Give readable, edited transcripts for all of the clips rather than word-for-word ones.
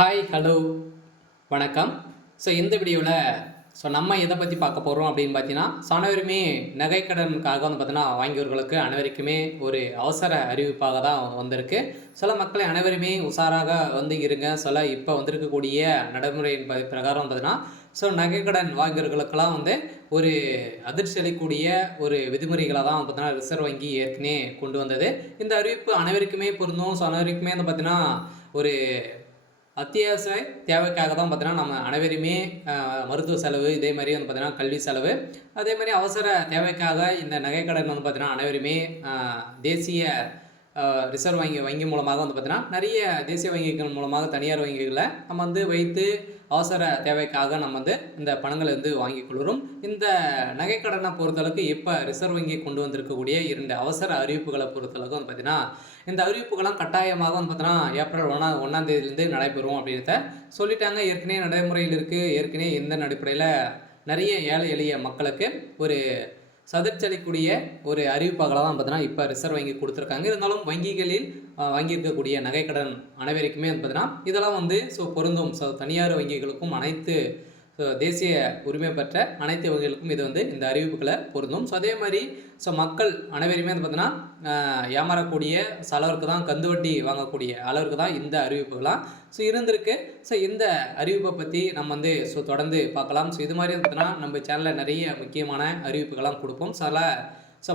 Hi, hello, வணக்கம். இந்த வீடியோவில் நம்ம எதை பற்றி பார்க்க போகிறோம் அப்படின்னு பார்த்தீங்கன்னா, அனைவருமே நகைக்கடனுக்காக பார்த்தீங்கன்னா வாங்கியவர்களுக்கு அனைவருக்குமே ஒரு அவசர அறிவிப்பாக தான் வந்திருக்கு. சில மக்களை அனைவருமே உஷாராக இருங்க. இப்போ வந்திருக்கக்கூடிய நடைமுறையின் பிரகாரம் பார்த்தீங்கன்னா, நகைக்கடன் வாங்கியவர்களுக்கெல்லாம் ஒரு அதிர்ச்சி அளிக்கக்கூடிய ஒரு விதிமுறைகளை தான் பார்த்தீங்கன்னா ரிசர்வ் வங்கி ஏற்கனவே கொண்டு வந்தது. இந்த அறிவிப்பு அனைவருக்குமே பொருந்தும். அனைவருக்குமே பார்த்தீங்கன்னா ஒரு அத்தியாவசிய தேவைக்காக தான் பார்த்தீங்கன்னா, நம்ம அனைவருமே மருத்துவ செலவு, இதே மாரி பார்த்தீங்கன்னா கல்வி செலவு, அதே மாரி அவசர தேவைக்காக இந்த நகைக்கடன் பார்த்தீங்கன்னா, அனைவருமே தேசிய ரிசர்வ் வங்கி மூலமாக பார்த்தீங்கன்னா, நிறைய தேசிய வங்கிகள் மூலமாக தனியார் வங்கிகளில் நம்ம வைத்து அவசர தேவைக்காக நம்ம இந்த பணங்களை வாங்கிக் கொள்கிறோம். இந்த நகைக்கடனை பொறுத்தளவுக்கு இப்போ ரிசர்வ் வங்கி கொண்டு வந்திருக்கக்கூடிய 2 அவசர அறிவிப்புகளை பொறுத்தளவுக்கு பார்த்தீங்கன்னா, இந்த அறிவிப்புகள்லாம் கட்டாயமாக பார்த்தீங்கன்னா ஏப்ரல் 1ஆம் தேதியிலேருந்து நடைபெறும் அப்படின்றத சொல்லிட்டாங்க. ஏற்கனவே நடைமுறையில் இருக்குது. ஏற்கனவே இந்த அடிப்படையில் நிறைய ஏழை எளிய மக்களுக்கு ஒரு சதிர்ச்சளிக்கூடிய ஒரு அறிவிப்பாக தான் பார்த்தீங்கன்னா இப்போ ரிசர்வ் வங்கி கொடுத்துருக்காங்க. இருந்தாலும் வங்கிகளில் வாங்கியிருக்கக்கூடிய நகைக்கடன் அனைவருக்குமே பார்த்தீங்கன்னா இதெல்லாம் பொருந்தும். தனியார் வங்கிகளுக்கும் அனைத்து தேசிய உரிமை பெற்ற அனைத்து வகைகளுக்கும் இது இந்த அறிவிப்புகளை பொருந்தும். அதே மாதிரி மக்கள் அனைவருமே பார்த்தீங்கன்னா ஏமாறக்கூடிய அளவிற்கு தான் கந்து வட்டி வாங்கக்கூடிய அளவிற்கு தான் இந்த அறிவிப்புகளாம் இருந்திருக்கு. இந்த அறிவிப்பை பற்றி நம்ம தொடர்ந்து பார்க்கலாம். இது மாதிரி பார்த்தீங்கன்னா நம்ம சேனலில் நிறைய முக்கியமான அறிவிப்புகள்லாம் கொடுப்போம்.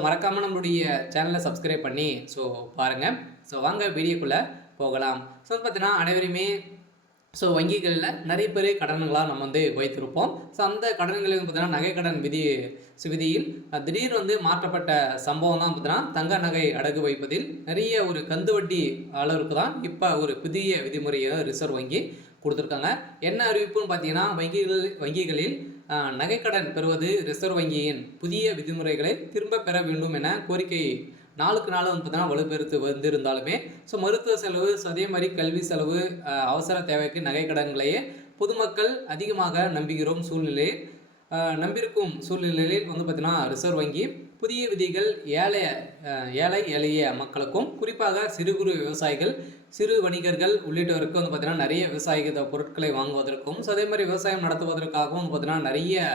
மறக்காமல் நம்மளுடைய சேனலை சப்ஸ்கிரைப் பண்ணி பாருங்கள். வாங்க வீடியோக்குள்ளே போகலாம். பார்த்தீங்கன்னா அனைவருமே வங்கிகளில் நிறைய பேர் கடன்களாக நம்ம வைத்திருப்போம். அந்த கடன்களில் பார்த்தீங்கன்னா நகைக்கடன் விதியில் திடீர்னு மாற்றப்பட்ட சம்பவம் தான் பார்த்தீங்கன்னா தங்க நகை அடகு வைப்பதில் நிறைய ஒரு கந்து வட்டி அளவுக்கு தான் இப்போ ஒரு புதிய விதிமுறையை ரிசர்வ் வங்கி கொடுத்துருக்காங்க. என்ன அறிவிப்புன்னு பார்த்தீங்கன்னா, வங்கிகளில் நகைக்கடன் பெறுவது ரிசர்வ் வங்கியின் புதிய விதிமுறைகளை திரும்ப பெற வேண்டும் என கோரிக்கை நாளுக்கு நாள் பார்த்தீங்கன்னா வலுப்பெருத்து வந்திருந்தாலுமே மருத்துவ செலவு, அதே மாதிரி கல்வி செலவு, அவசர தேவைக்கு நகைக்கடன்களையே பொதுமக்கள் அதிகமாக நம்பியிருக்கும் சூழ்நிலையில் பார்த்தீங்கன்னா ரிசர்வ் வங்கி புதிய விதிகள் ஏழை எளிய மக்களுக்கும், குறிப்பாக சிறு குறு விவசாயிகள், சிறு வணிகர்கள் உள்ளிட்டவருக்கு பார்த்தீங்கன்னா நிறைய விவசாய பொருட்களை வாங்குவதற்கும், அதே மாதிரி விவசாயம் நடத்துவதற்காகவும் பார்த்தீங்கன்னா நிறைய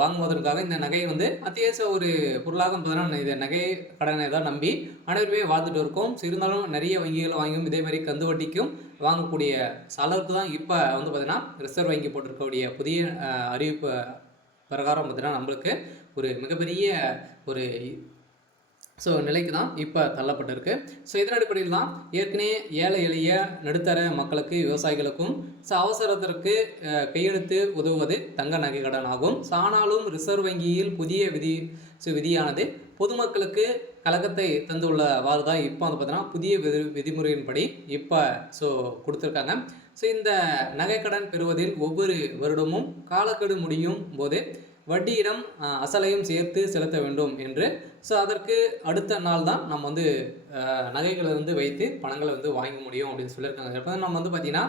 வாங்குவதற்காக இந்த நகை அத்தியாவசிய ஒரு பொருளாக பார்த்தீங்கன்னா இந்த நகை கடனை தான் நம்பி அனைவருமே வாழ்ந்துட்டு இருக்கோம். இருந்தாலும் நிறைய வங்கிகள் வாங்கியும் இதே மாதிரி கந்து வட்டிக்கும் வாங்கக்கூடிய அளவுக்கு தான் இப்போ பார்த்தீங்கன்னா ரிசர்வ் வங்கி போட்டிருக்கக்கூடிய புதிய அறிவிப்பு பிரகாரம் பார்த்தீங்கன்னா நம்மளுக்கு ஒரு மிகப்பெரிய ஒரு நிலைக்கு தான் இப்போ தள்ளப்பட்டிருக்கு. இதன் அடிப்படையில் தான் ஏற்கனவே ஏழை எளிய நடுத்தர மக்களுக்கு, விவசாயிகளுக்கும் அவசரத்திற்கு கையெழுத்து உதவுவது தங்க நகை கடன் ஆகும். ஆனாலும் ரிசர்வ் வங்கியில் புதிய விதியானது பொதுமக்களுக்கு கலக்கத்தை தந்துள்ளவாறு தான் இப்போ பார்த்தீங்கன்னா புதிய விதிமுறையின்படி இப்போ கொடுத்துருக்காங்க. இந்த நகைக்கடன் பெறுவதில் ஒவ்வொரு வருடமும் காலக்கெடு முடியும் போது வட்டியிடம் அசலையும் சேர்த்து செலுத்த வேண்டும் என்று அதற்கு அடுத்த நாள் தான் நம்ம நகைகளை வைத்து பணங்களை வாங்க முடியும் அப்படின்னு சொல்லியிருக்காங்க. இப்போ நம்ம பார்த்திங்கன்னா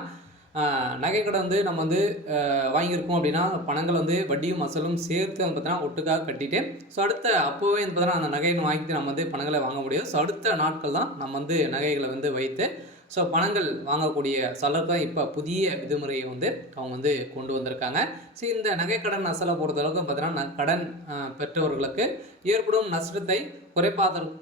நகைக்கடை நம்ம வாங்கியிருக்கோம் அப்படின்னா பணங்கள் வட்டியும் அசலும் சேர்த்து பார்த்தீங்கன்னா ஒட்டுக்காக கட்டிட்டு அடுத்த அப்போவே பார்த்தீங்கன்னா அந்த நகையை வாங்கிட்டு நம்ம பணங்களை வாங்க முடியும். அடுத்த நாட்கள் தான் நம்ம நகைகளை வைத்து பணங்கள் வாங்கக்கூடிய சிலருக்கு தான் இப்போ புதிய விதிமுறையை அவங்க கொண்டு வந்திருக்காங்க. இந்த நகைக்கடன் அசலை பொறுத்தளவுக்கு பார்த்தீங்கன்னா கடன் பெற்றவர்களுக்கு ஏற்படும் நஷ்டத்தை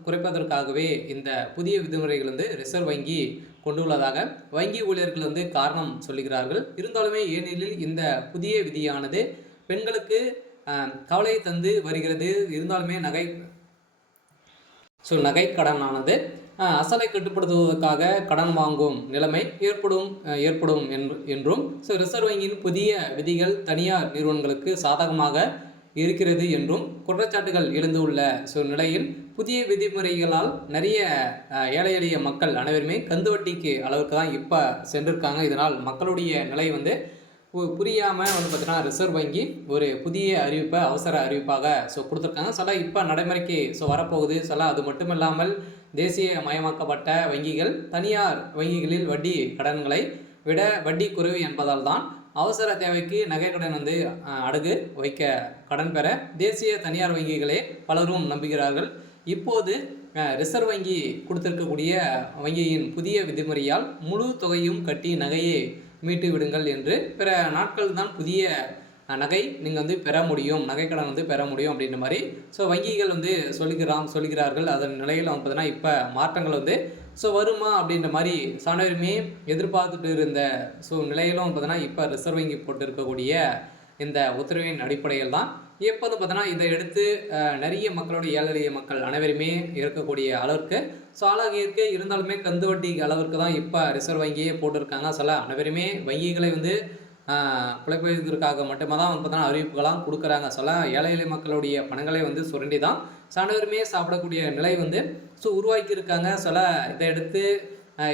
குறைப்பதற்காகவே இந்த புதிய விதிமுறைகள் ரிசர்வ் வங்கி கொண்டுள்ளதாக வங்கி ஊழியர்கள் காரணம் சொல்லுகிறார்கள். இருந்தாலுமே ஏனெனில் இந்த புதிய விதியானது பெண்களுக்கு கவலையை தந்து வருகிறது. இருந்தாலுமே நகை கடனானது அசலை கட்டுப்படுத்துவதற்காக கடன் வாங்கும் நிலைமை ஏற்படும் என்றும் ரிசர்வ் வங்கியின் புதிய விதிகள் தனியார் நிறுவனங்களுக்கு சாதகமாக இருக்கிறது என்றும் குற்றச்சாட்டுகள் எழுந்துள்ள நிலையில் புதிய விதிமுறைகளால் நிறைய ஏழை எளிய மக்கள் அனைவருமே கந்து வட்டிக்கு அளவுக்கு தான் இப்போ சென்றிருக்காங்க. இதனால் மக்களுடைய நிலை புரியாமல் பார்த்தீங்கன்னா ரிசர்வ் வங்கி ஒரு புதிய அறிவிப்பை அவசர அறிவிப்பாக கொடுத்துருக்காங்க. இப்போ நடைமுறைக்கு வரப்போகுது. அது மட்டும் இல்லாமல் தேசியமயமாக்கப்பட்ட வங்கிகள் தனியார் வங்கிகளில் வட்டி கடன்களை விட வட்டி குறைவு என்பதால் தான் அவசர தேவைக்கு நகைக்கடன் அடகு வைக்க கடன் பெற தேசிய தனியார் வங்கிகளே பலரும் நம்புகிறார்கள். இப்போது ரிசர்வ் வங்கி கொடுத்திருக்கக்கூடிய வங்கியின் புதிய விதிமுறையால் முழு தொகையும் கட்டி நகையை மீட்டு விடுங்கள் என்று பிற நாட்கள் தான் புதிய நகை நீங்கள் வந்து பெற முடியும், நகைக்கடன் வந்து பெற முடியும் அப்படின்ற மாதிரி வங்கிகள் வந்து சொல்லுகிறார்கள். அதன் நிலையில் வந்து பார்த்தீங்கன்னா இப்போ மாற்றங்கள் வந்து வருமா அப்படின்ற மாதிரி அனைவருமே எதிர்பார்த்துட்டு இருந்த நிலையிலும் வந்து பார்த்தீங்கன்னா இப்போ ரிசர்வ் வங்கி போட்டு இருக்கக்கூடிய இந்த உத்தரவின் அடிப்படையில் தான் இப்போ வந்து பார்த்தீங்கன்னா இதை எடுத்து நிறைய மக்களுடைய ஏழை மக்கள் அனைவருமே இருக்கக்கூடிய அளவிற்கு ஆளாக இருக்கு. இருந்தாலுமே கந்து வட்டி அளவிற்கு தான் இப்போ ரிசர்வ் வங்கியே போட்டிருக்காங்க. அனைவருமே வங்கிகளை வந்து பிழைப்பதற்காக மட்டுமே தான் வந்து பார்த்தீங்கன்னா அறிவிப்புகளாம் கொடுக்குறாங்க. ஏழை எளிய மக்களுடைய பணங்களை வந்து சுரண்டி தான் அனைவருமே சாப்பிடக்கூடிய நிலை வந்து உருவாக்கியிருக்காங்க. இதை எடுத்து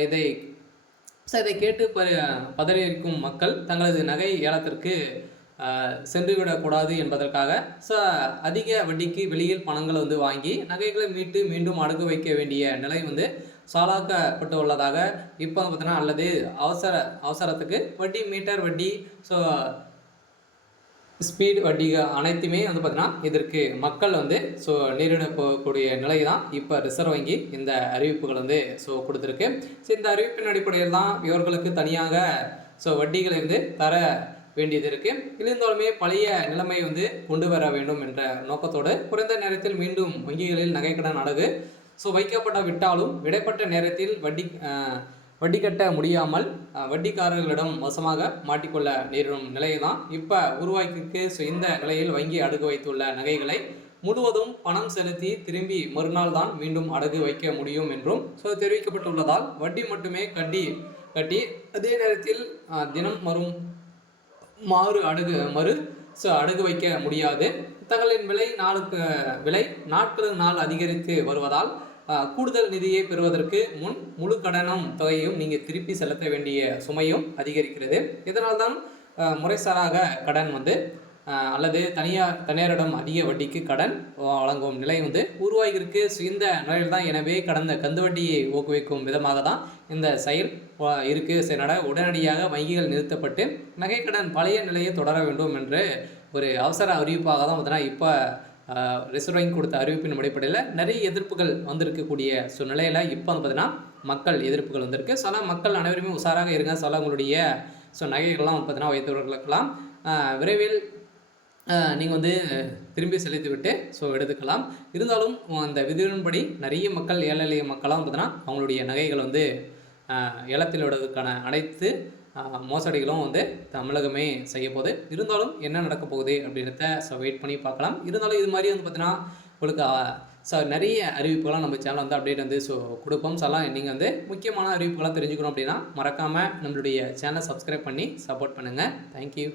இதை கேட்டு பதறியிருக்கும் மக்கள் தங்களது நகை ஏலத்திற்கு சென்றுவிடக்கூடாது என்பதற்காக அதிக வட்டிக்கு வெளியில் பணங்களை வந்து வாங்கி நகைகளை மீட்டு மீண்டும் அடகு வைக்க வேண்டிய நிலை வந்து சாலாக்கப்பட்டு உள்ளதாக இப்போ வந்து பார்த்தீங்கன்னா, அல்லது அவசரத்துக்கு வட்டி, மீட்டர் வட்டி, ஸ்பீட் வட்டி அனைத்துமே வந்து பார்த்தீங்கன்னா இதற்கு மக்கள் வந்து நேரிட போகக்கூடிய நிலை தான் இப்போ ரிசர்வ் வங்கி இந்த அறிவிப்புகள் வந்து கொடுத்துருக்கு. இந்த அறிவிப்பின் அடிப்படையில் தான் இவர்களுக்கு தனியாக வட்டிகளை வந்து தர வேண்டியது இருக்குது. இருந்தாலுமே பழைய நிலைமை வந்து கொண்டு வர வேண்டும் என்ற நோக்கத்தோடு குறைந்த நேரத்தில் மீண்டும் வங்கிகளில் நகைக்கடன் அடகு வைக்கப்பட விட்டாலும் இடைப்பட்ட நேரத்தில் வட்டி கட்ட முடியாமல் வட்டிக்காரர்களிடம் மோசமாக மாட்டிக்கொள்ள நேரிடும் நிலையை தான் இப்போ உருவாக்கிக்கு. இந்த நிலையில் வங்கி அடகு வைத்துள்ள நகைகளை முழுவதும் பணம் செலுத்தி திரும்பி மறுநாள் தான் மீண்டும் அடகு வைக்க முடியும் என்றும் தெரிவிக்கப்பட்டுள்ளதால் வட்டி மட்டுமே கட்டி அதே நேரத்தில் தினம் அடகு வைக்க முடியாது. தங்களின் விலை நாட்களுக்கு நாள் அதிகரித்து வருவதால் கூடுதல் நிதியை பெறுவதற்கு முழு கடனும் தொகையும் நீங்கள் திருப்பி செலுத்த வேண்டிய சுமையும் அதிகரிக்கிறது. இதனால் தான் முறைசாராக கடன் வந்து அல்லது தனியாரிடம் அதிக வட்டிக்கு கடன் வழங்கும் நிலை வந்து உருவாகியிருக்கு. இந்த நிலையில் தான் எனவே கடந்த கந்து வட்டியை ஊக்குவிக்கும் விதமாக தான் இந்த செயல் இருக்குது. உடனடியாக வங்கிகள் நிறுத்தப்பட்டு நகைக்கடன் பழைய நிலையை தொடர வேண்டும் என்று ஒரு அவசர அறிவிப்பாக தான் பார்த்தீங்கன்னா இப்போ ரிசர்வ் வங்கி கொடுத்த அறிவிப்பின் அடிப்படையில் நிறைய எதிர்ப்புகள் வந்திருக்கக்கூடிய நிலையில் இப்போ வந்து பார்த்தீங்கன்னா மக்கள் எதிர்ப்புகள் வந்திருக்கு. மக்கள் அனைவருமே உஷாராக இருங்க. உங்களுடைய நகைகள்லாம் பார்த்தீங்கன்னா வைத்தவர்களுக்கெல்லாம் விரைவில் நீங்கள் வந்து திரும்பி செலுத்திவிட்டு எடுத்துக்கலாம். இருந்தாலும் அந்த விதியின்படி நிறைய மக்கள் ஏழை எளிய மக்களாக பார்த்தீங்கன்னா அவங்களுடைய நகைகள் வந்து ஏலத்தில் விடுவதற்கான அனைத்து மோசடிகளும் வந்து தமிழகமே செய்ய போகுது. இருந்தாலும் என்ன நடக்க போகுது அப்படின்றத வெயிட் பண்ணி பார்க்கலாம். இருந்தாலும் இது மாதிரி வந்து பார்த்தீங்கன்னா உங்களுக்கு நிறைய அறிவிப்புகள்லாம் நம்ம சேனல் வந்து அப்டேட் வந்து கொடுப்போம். நீங்கள் வந்து முக்கியமான அறிவிப்புகளாக தெரிஞ்சுக்கணும் அப்படின்னா மறக்காமல் நம்மளுடைய சேனலை சப்ஸ்கிரைப் பண்ணி சப்போர்ட் பண்ணுங்கள். தேங்க்யூ.